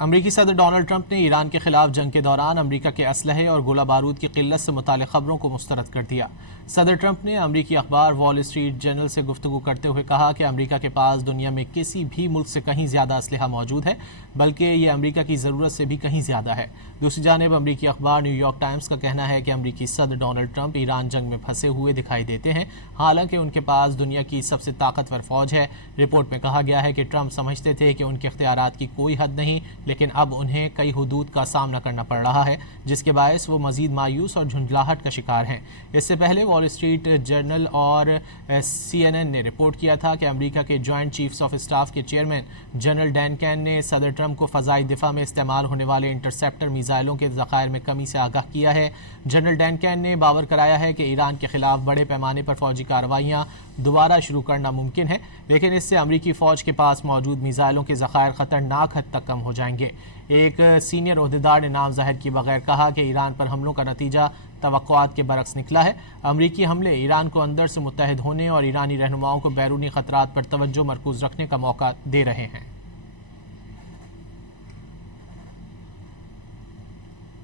امریکی صدر Donald Trump نے ایران کے خلاف جنگ کے دوران امریکہ کے اسلحے اور گولہ بارود کی قلت سے متعلق خبروں کو مسترد کر دیا۔ صدر ٹرمپ نے امریکی اخبار وال اسٹریٹ جرنل سے گفتگو کرتے ہوئے کہا کہ امریکہ کے پاس دنیا میں کسی بھی ملک سے کہیں زیادہ اسلحہ موجود ہے، بلکہ یہ امریکہ کی ضرورت سے بھی کہیں زیادہ ہے۔ دوسری جانب امریکی اخبار نیو یارک ٹائمز کا کہنا ہے کہ امریکی صدر ڈونلڈ ٹرمپ ایران جنگ میں پھنسے ہوئے دکھائی دیتے ہیں، حالانکہ ان کے پاس دنیا کی سب سے طاقتور فوج ہے۔ رپورٹ میں کہا گیا ہے کہ ٹرمپ سمجھتے تھے کہ ان کے اختیارات کی کوئی حد نہیں، لیکن اب انہیں کئی حدود کا سامنا کرنا پڑ رہا ہے، جس کے باعث وہ مزید مایوس اور جھنجھلاہٹ کا شکار ہیں۔ اس سے پہلے وال اسٹریٹ جرنل اور CNN نے رپورٹ کیا تھا کہ امریکہ کے جوائنٹ چیفز آف اسٹاف کے چیئرمین جنرل ڈین کین نے صدر ٹرمپ کو فضائی دفاع میں استعمال ہونے والے انٹرسیپٹر میزائلوں کے ذخائر میں کمی سے آگاہ کیا ہے۔ جنرل ڈین کین نے باور کرایا ہے کہ ایران کے خلاف بڑے پیمانے پر فوجی کارروائیاں دوبارہ شروع کرنا ممکن ہے، لیکن اس سے امریکی فوج کے پاس موجود میزائلوں کے ذخائر خطرناک حد تک کم ہو جائیں گے۔ ایک سینئر عہدیدار نے نام ظاہر کیے بغیر کہا کہ ایران پر حملوں کا نتیجہ توقعات کے برعکس نکلا ہے۔ امریکی حملے ایران کو اندر سے متحد ہونے اور ایرانی رہنماؤں کو بیرونی خطرات پر توجہ مرکوز رکھنے کا موقع دے رہے ہیں۔